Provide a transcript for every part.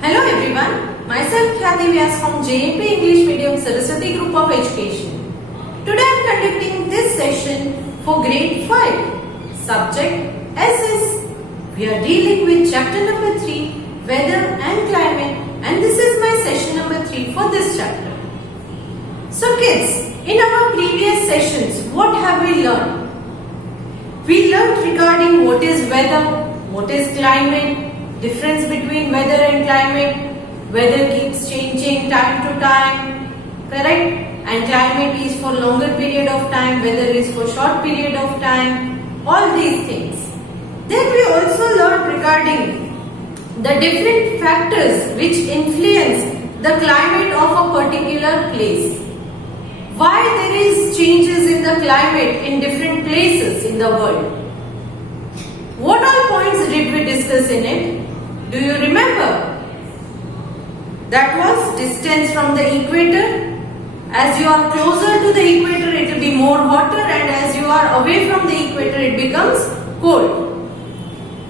Hello everyone, myself Khyati Vyas from JMP English Medium Saraswati Group of Education. Today I am conducting this session for grade 5, subject SS. We are dealing with chapter number 3, weather and climate, and this is my session number 3 for this chapter. So kids, in our previous sessions, what have we learned? We learned regarding what is weather, what is climate, difference between weather and climate. Weather keeps changing time to time, correct? And climate is for longer period of time, weather is for short period of time, all these things. Then we also learned regarding the different factors which influence the climate of a particular place. Why there is changes in the climate in different places in the world. What all points did we discuss in it? Do you remember? That was distance from the equator. As you are closer to the equator, it will be more hotter, and as you are away from the equator, it becomes cold.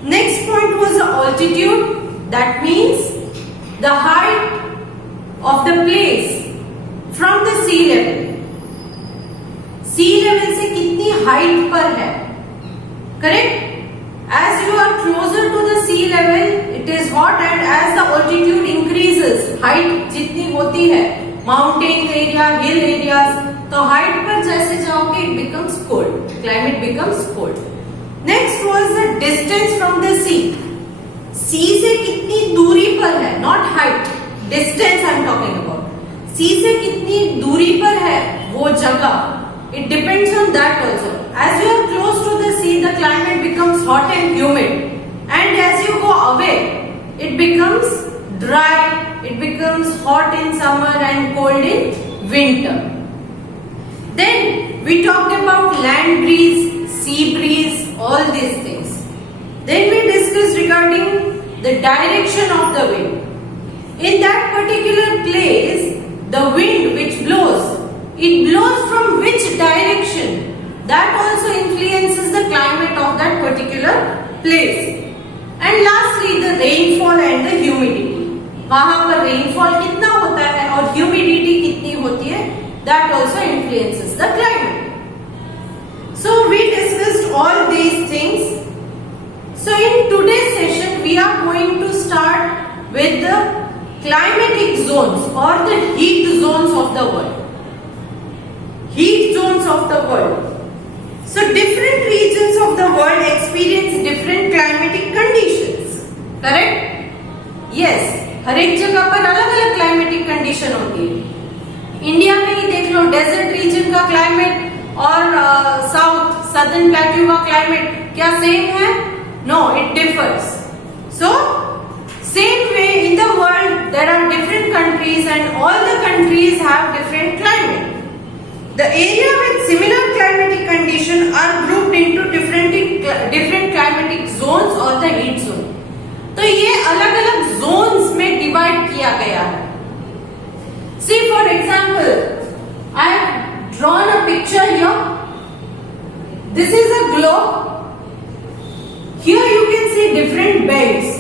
Next point was the altitude. That means the height of the place from the sea level. Sea level से कितनी height पर है? Correct? As you are closer to the sea level, it is hot, and as the altitude increases, height जितनी होती है, mountain area, hill areas, तो height पर जैसे जाओगे, it becomes cold. Climate becomes cold. Next was the distance from the sea. Sea से कितनी दूरी पर है, not height. Distance I am talking about. Sea से कितनी दूरी पर है वो जगह. It depends on that also. As you are close to the sea, the climate becomes hot and humid. And as you go away, it becomes dry. It becomes hot in summer and cold in winter. Then we talked about land breeze, sea breeze, all these things. Then we discussed regarding the direction of the wind. In that particular place, the wind which blows, it blows from which direction? That also influences the climate of that particular place. And lastly, the rainfall and the humidity. वहाँ पर rainfall कितना होता है और humidity कितनी होती है? That also influences the climate. So we discussed all these things. So in today's session, we are going to start with the climatic zones or the heat zones of the world. Heat zones of the world. So different regions of the world experience different climatic conditions. Correct? Yes. हर एक जगह पर अलग अलग climatic condition होती है. India में ही देख लो, डेजर्ट रीजन का क्लाइमेट और साउथ सदर्न प्लेट्यू का क्लाइमेट क्या सेम है? No, it differs. So same way in the world there are different countries and all the countries have different climate. The area with similar climatic condition are grouped into different climatic zones or the heat zone. तो ये अलग अलग zones में divide किया गया है. See for example, I have drawn a picture here. This is a globe. Here you can see different belts.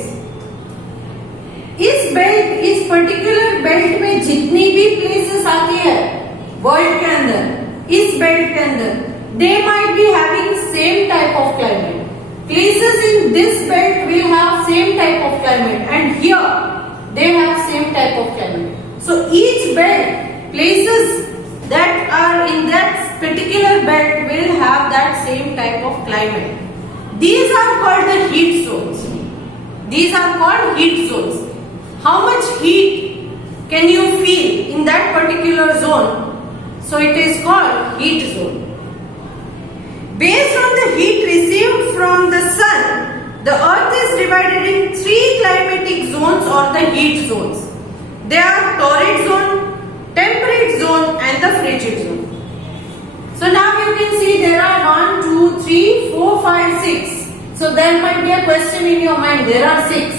इस particular belt में जितनी भी प्लेसेस आती है वर्ल्ड के अंदर, इस बेल्ट के अंदर, they might be having same type of climate. Places in this belt will have same type of climate, and here they have same type of climate. So each belt, places that are in that particular belt will have that same type of climate. These are called the heat zones. These are called heat zones. How much heat can you feel in that particular zone? So it is called heat zone. Based on the heat received from the sun, the earth is divided in 3 climatic zones or the heat zones. They are torrid zone, temperate zone and the frigid zone. So now you can see there are 1, 2, 3, 4, 5, 6. So there might be a question in your mind, there are 6.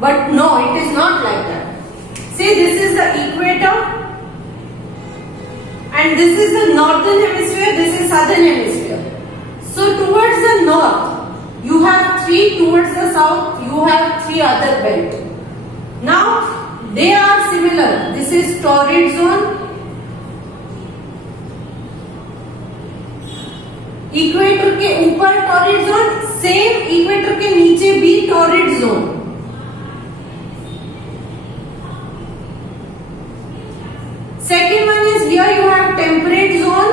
But no, it is not like that. See, this is the equator and this is the northern hemisphere, this is southern hemisphere. So towards the north, you have 3, towards the south, you have 3 other belts. Now they are similar. This is torrid zone. Equator के ऊपर torrid zone, same equator के नीचे भी torrid zone. Second one is here you have temperate zone.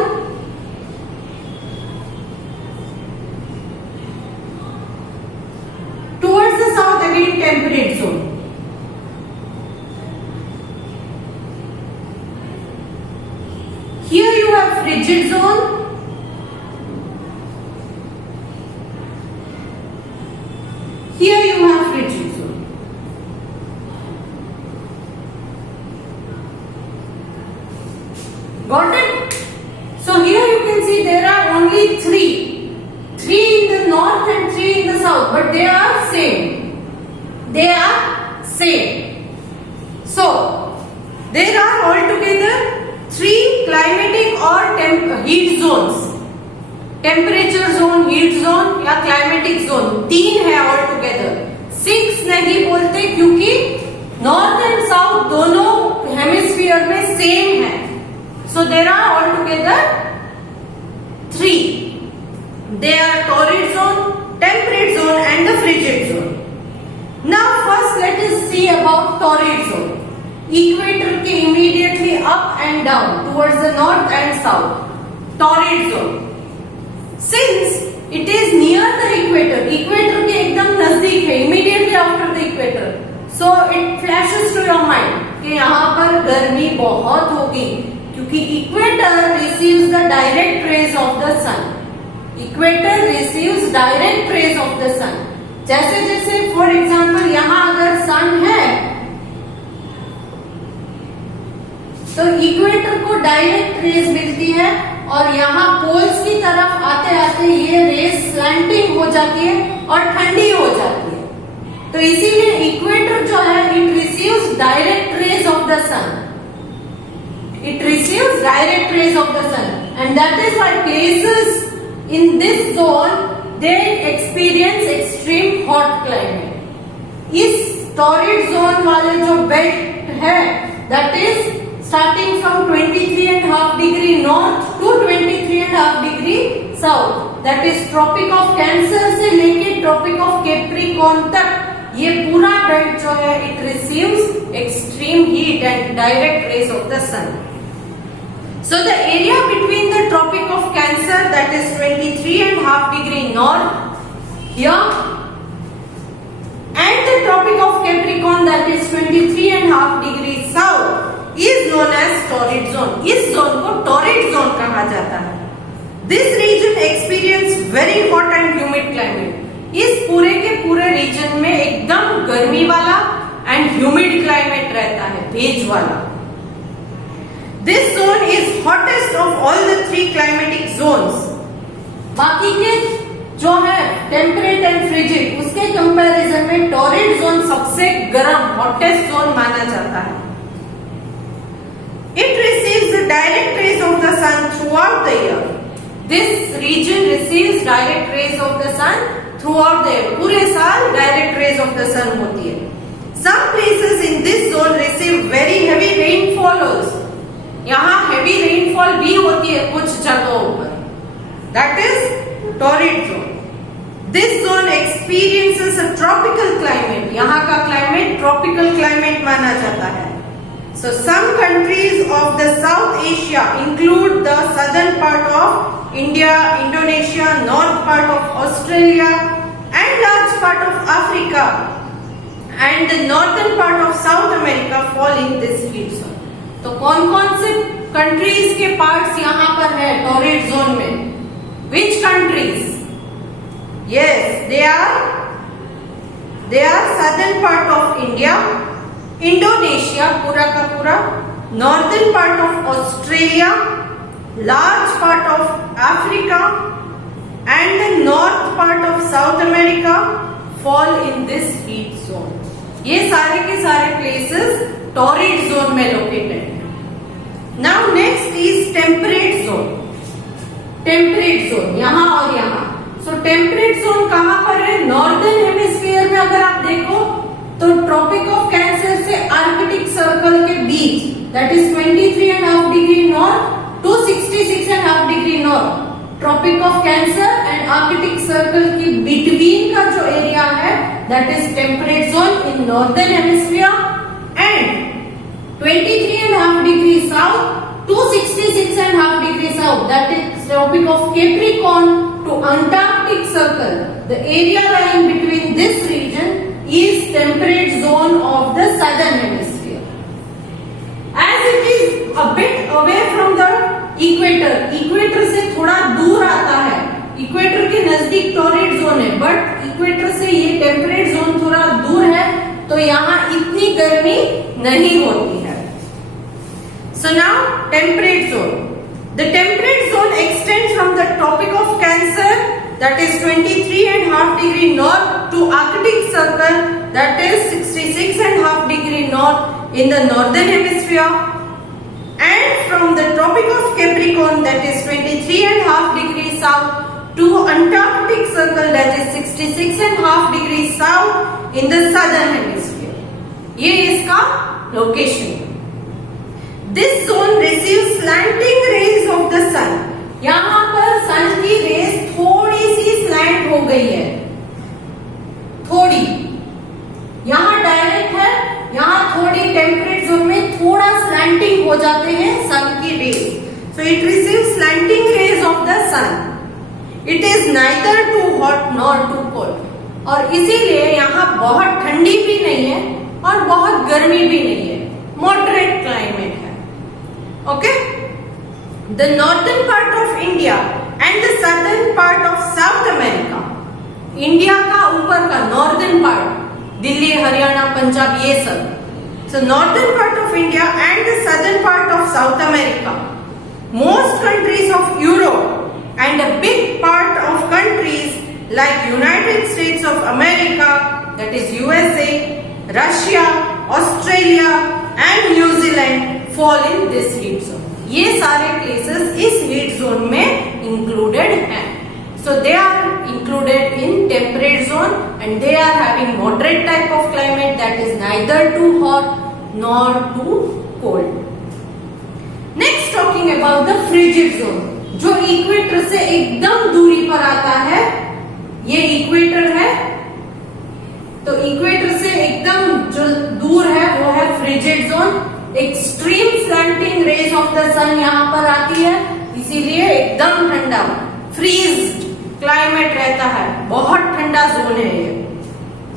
Towards the south again temperate zone. Here you have frigid zone. Here you have frigid zone. Got it? So here you can see there are only three in the north and three in the south, but they are same. They are same. So there are altogether three climatic or heat zones. Temperature zone, heat zone या climatic zone, तीन है all together. 6 नहीं बोलते क्योंकि north and south दोनों hemisphere में same है. So there are all together 3. They are torrid zone, temperate zone and the frigid zone. Now first let us see about torrid zone. Equator के immediately up and down towards the north and south. Torrid zone since it is near the equator, equator के एकदम नजदीक है, immediately after the equator, so it flashes to your mind कि यहाँ पर गर्मी बहुत होगी क्योंकि equator receives the direct rays of the sun. Equator receives direct rays of the sun. जैसे जैसे for example यहाँ अगर sun है तो इक्वेटर को डायरेक्ट रेज मिलती है और यहाँ पोल्स की तरफ आते आते ये रेज स्लैंटिंग हो जाती है और ठंडी हो जाती है. तो इसीलिए इक्वेटर जो है it receives direct rays of the sun. It receives direct rays of the sun and that is why places in this zone they experience extreme hot climate. इस टॉरिड जोन वाले जो बेल्ट है that is starting from 23.5 degree north to 23.5 degree south. That is Tropic of Cancer से लेके Tropic of Capricorn तक ये पूरा belt जो है it receives extreme heat and direct rays of the sun. So the area between the Tropic of Cancer that is 23.5 degree north here and the Tropic of Capricorn that is 23.5 degree south is known as torrid zone. इस zone को torrid zone कहा जाता है. This region experience very hot and humid climate. इस पूरे के पूरे reason में एकदम गर्मी वाला एंड ह्यूमिड क्लाइमेट रहता है, भेज वाला. This zone is hottest of all the 3 climatic zones. बाकी के जो है टेम्परेट एंड फ्रिजिड उसके कंपैरिजन में टॉरिड जोन सबसे गर्म हॉटेस्ट जोन माना जाता है. It receives the direct rays of the sun throughout the year. This region receives direct rays of the sun throughout the year. पूरे साल direct rays of the sun होती है. Some places in this zone receive very heavy rainfall also. यहाँ heavy rainfall भी होती है कुछ जगहों पर. That is torrid zone. This zone experiences a tropical climate. यहाँ का climate tropical climate माना जाता है. So some countries of the South Asia include the southern part of India, Indonesia, north part of Australia and large part of Africa and the northern part of South America fall in this heat zone. तो कौन-कौन से countries के parts यहाँ पर है torrid zone में? Which countries? Yes, they are southern part of India, Indonesia पूरा का पूरा, northern part of Australia, large part of Africa and the north part of South America fall in this heat zone. ये सारे के सारे places torrid zone में located है. Now next is temperate zone. Temperate zone यहाँ और यहाँ. So temperate zone कहाँ पर है? Northern hemisphere में अगर आप देखो तो ट्रॉपिक ऑफ कैंसर से आर्कटिक सर्कल के बीच, that is 23.5 degree north to 66.5 degree north, Tropic of Cancer and Arctic Circle की बिटवीन का जो एरिया है that is temperate zone in northern hemisphere and 23.5 degree south to 66.5 degree south, that is tropic of Capricorn to Antarctic circle. The area lying between this region is temperate zone of the southern hemisphere. As it is a bit away from the equator, equator से थोड़ा दूर आता है, equator के नजदीक torrid zone है, but equator से ये temperate zone थोड़ा दूर है, तो यहाँ इतनी गर्मी नहीं होती है. So now temperate zone. The temperate zone extends from the tropic of Cancer, that is 23.5 degree north, to Arctic circle, that is 66.5 degree north in the northern hemisphere, and from the tropic of Capricorn, that is 23.5 degree south, to Antarctic circle, that is 66.5 degree south in the southern hemisphere. ये इसका location है. This zone receives slanting rays of the sun. यहाँ पर सन की race थोड़ी सी slant हो गई है, थोड़ी. यहाँ डायरेक्ट है, यहाँ थोड़ी टेम्परेट जोन में थोड़ा स्लैंटिंग हो जाते हैं सन की rays. So it receives slanting rays of the sun. It is neither too hot nor too cold. और इसीलिए यहाँ बहुत ठंडी भी नहीं है और बहुत गर्मी भी नहीं है, मॉडरेट क्लाइमेट है. Okay, the northern part of India and the southern part of South America. India का ऊपर का northern part, दिल्ली, हरियाणा, पंजाब, ये सब. So northern part of India and the southern part of South America. Most countries of Europe and a big part of countries like United States of America, that is USA, Russia, Australia and New Zealand fall in this heat zone. ये सारे places इस heat zone में included हैं. So they are included in temperate zone and they are having moderate type of climate, that is neither too hot nor too cold. Next talking about the frigid zone, जो equator से एकदम दूरी पर आता है. ये equator है, तो equator से एकदम जो दूर है वो है frigid zone. Extreme slanting rays of the sun यहाँ पर आती है, इसीलिए एकदम ठंडा फ्रीज क्लाइमेट रहता है, बहुत ठंडा जोन है ये.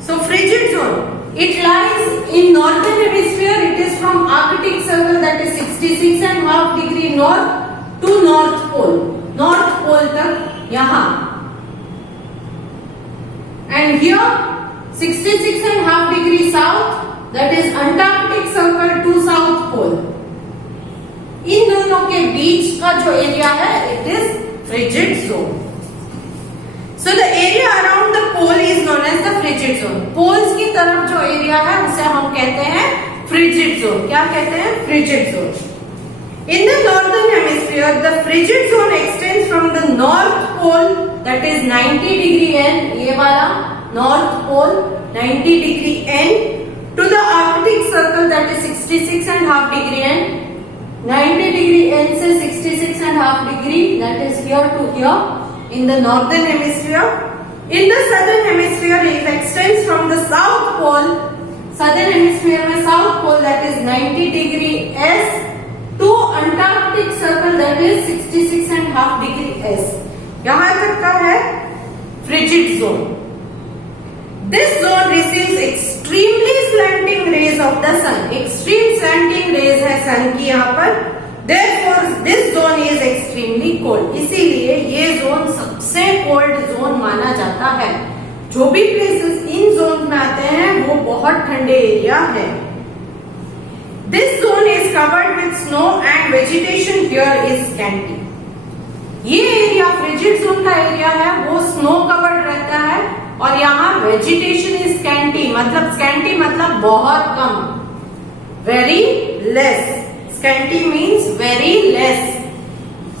So frigid zone, it lies in northern hemisphere. It is from Arctic Circle, that is 66.5 degree north to North Pole, North Pole तक यहाँ. And here 66.5 degree south, that is Antarctic circle to South Pole. इन दोनों के बीच का जो area है it is frigid zone. So the area around the pole is known as the frigid zone. Poles की तरफ जो एरिया है उसे हम कहते हैं frigid zone. क्या कहते हैं? Frigid zone. In the northern hemisphere, the frigid zone extends from the north pole, that is 90 degree N, ये वाला north pole 90 degree N, to the Arctic circle, that is 66.5 degree N. 90 degree N से 66.5 degree, that is here to here in the northern hemisphere. In the southern hemisphere, it extends from the south pole, southern hemisphere में south pole, that is 90 degree S, to Antarctic circle, that is 66.5 degree S. यहाँ तक का है frigid zone. This zone receives extremely slanting rays of the sun. Extreme slanting rays है sun की यहाँ पर. Therefore, this zone is extremely cold. इसीलिए ये zone सबसे cold zone माना जाता है. जो भी places इन zones में आते हैं वो बहुत ठंडे एरिया है. This zone is covered with snow and vegetation here is scanty. ये एरिया फ्रिजिड जोन का एरिया है, वो स्नो कवर्ड रहता है और यहाँ वेजिटेशन इज स्कैंटी. मतलब बहुत कम, very less. Scanty means very less.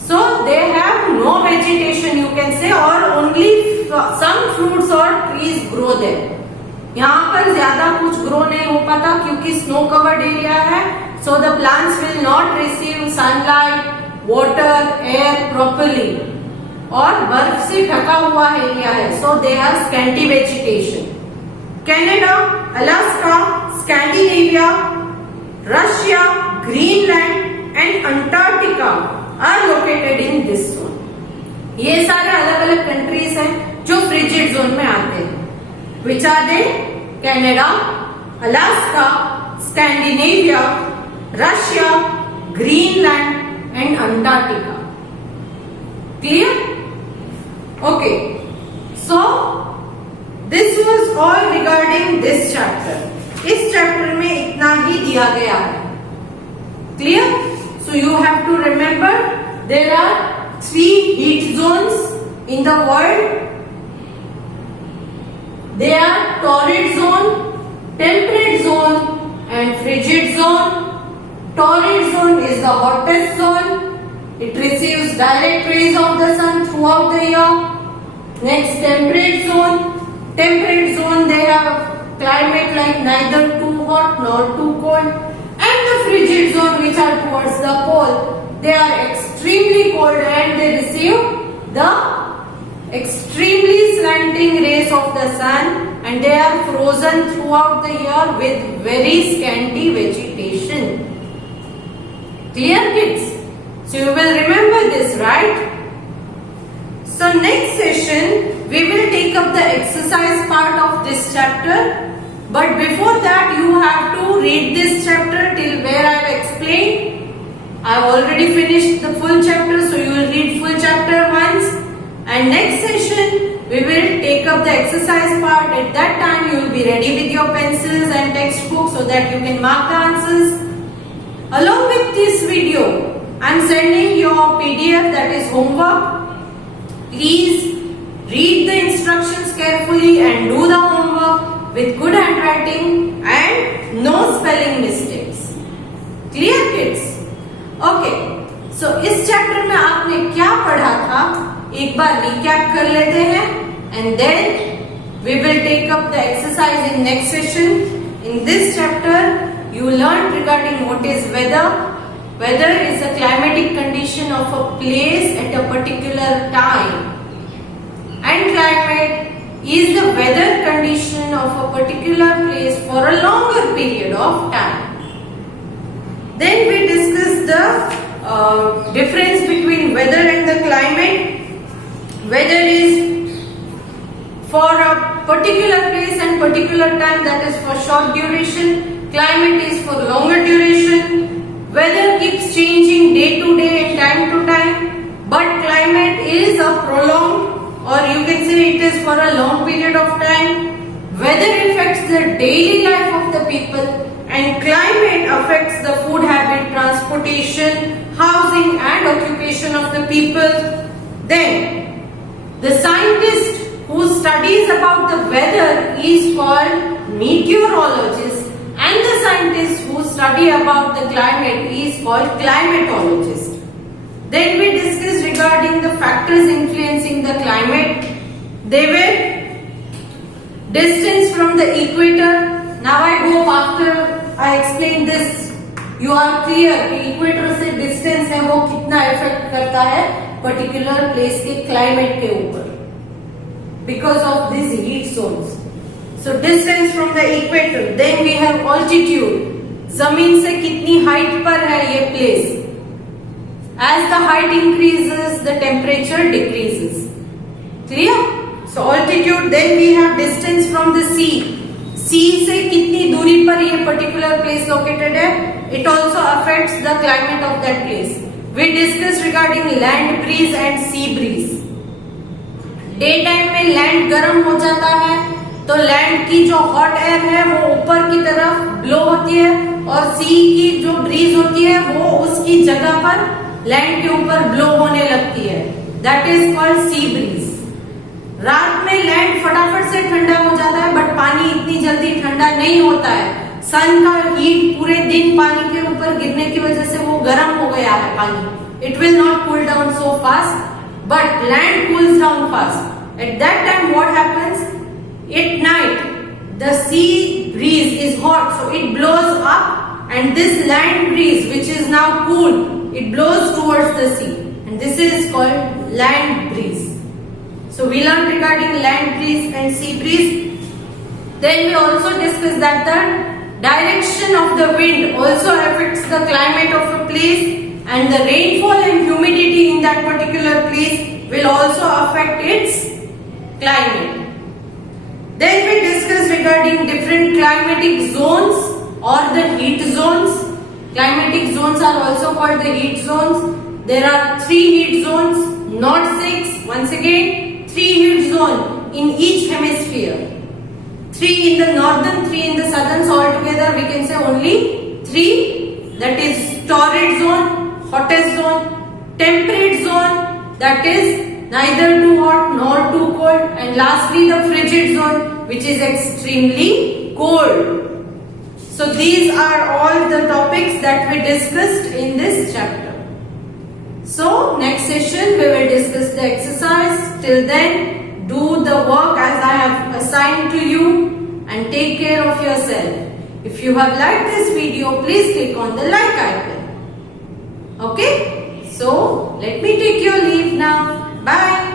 So they have no vegetation, you can say, और ओनली सम फ्रूट्स और ट्रीज ग्रो देयर. यहाँ पर ज्यादा कुछ ग्रो नहीं हो पाता क्योंकि स्नो कवर्ड एरिया है, so the plants will not receive sunlight, water, air properly, और बर्फ से ढका हुआ एरिया है, so they are scanty vegetation. Canada, Alaska, Scandinavia, Russia, Greenland and Antarctica are located in this zone. ये सारे अलग अलग कंट्रीज हैं जो फ्रिजिड जोन में आते हैं. Which are they? Canada, Alaska, Scandinavia, Russia, Greenland and Antarctica. Clear? Okay. So this was all regarding this chapter. इस chapter में इतना ही दिया गया है. Clear? So you have to remember there are 3 heat zones in the world. They are torrid zone, temperate zone and frigid zone. Torrid zone is the hottest zone. It receives direct rays of the sun throughout the year. Next, temperate zone. Temperate zone, they have climate like neither too hot nor too cold. And the frigid zone, which are towards the pole, they are extremely cold and they receive the extremely slanting rays of the sun and they are frozen throughout the year with very scanty vegetation. Clear, kids? So you will remember this, right? So next session we will take up the exercise part of this chapter, but before that you have to read this chapter till where I have explained. I have already finished the full chapter, so you will read full chapter once. And next session we will take up the exercise part. At that time you will be ready with your pencils and textbook so that you can mark the answers. Along with this video, I am sending your PDF, that is homework. Please read the instructions carefully and do the homework with good handwriting and no spelling mistakes. Clear, kids? Okay. So इस chapter में आपने क्या पढ़ा था एक बार recap कर लेते हैं and then we will take up the exercise in next session. In this chapter you learned regarding what is weather. Weather is a climatic condition of a place at a particular time, and climate is the weather condition of a particular place for a longer period of time. Then we discussed the difference between weather and the climate. Weather is for a particular place and particular time, that is for short duration. Climate is for longer duration. Weather keeps changing day to day and time to time, but climate is a prolonged, or you can say it is for a long period of time. Weather affects the daily life of the people and climate affects the food habit, transportation, housing and occupation of the people. Then the scientist who studies about the weather is called meteorologist, and the scientist who study about the climate is called climatologist. Then we discussed regarding the factors influencing the climate. They were distance from the equator. Now I hope after I explain this you are clear कि equator से distance है वो कितना effect करता है particular place के climate के ऊपर because of this heat zones. So distance from the equator. Then we have altitude. जमीन से कितनी हाइट पर है ये place. As the height increases the temperature decreases. Clear. So altitude. Then we have distance from the sea. Sea से कितनी दूरी पर ये पर्टिकुलर प्लेस लोकेटेड है. It also affects the climate of that place. We discussed regarding land breeze and sea breeze. Day time में land गर्म हो जाता है तो लैंड की जो हॉट एयर है वो ऊपर की तरफ ब्लो होती है और सी की जो ब्रीज होती है वो उसकी जगह पर लैंड के ऊपर ब्लो होने लगती है. That is called sea breeze. रात में लैंड फटाफट से ठंडा हो जाता है बट पानी इतनी जल्दी ठंडा नहीं होता है. सन का हीट पूरे दिन पानी के ऊपर गिरने की वजह से वो गर्म हो गया है पानी. It will not cool down so fast but land cools down fast. At that time what happens, at night the sea breeze is hot, so it blows up, and this land breeze, which is now cool, it blows towards the sea, and this is called land breeze. So we learned regarding land breeze and sea breeze. Then we also discussed that the direction of the wind also affects the climate of a place, and the rainfall and humidity in that particular place will also affect its climate. Then we discussed regarding different climatic zones or the heat zones. Climatic zones are also called the heat zones. There are 3 heat zones, not 6. Once again, 3 heat zones in each hemisphere. 3 in the northern, 3 in the southern, so altogether we can say only 3. That is torrid zone, hottest zone, temperate zone, that is neither too hot nor too cold, and lastly the frigid zone, which is extremely cold. So these are all the topics that we discussed in this chapter. So next session we will discuss the exercise. Till then, do the work as I have assigned to you and take care of yourself. If you have liked this video, please click on the like icon. Okay? So let me take your leave now. Bye.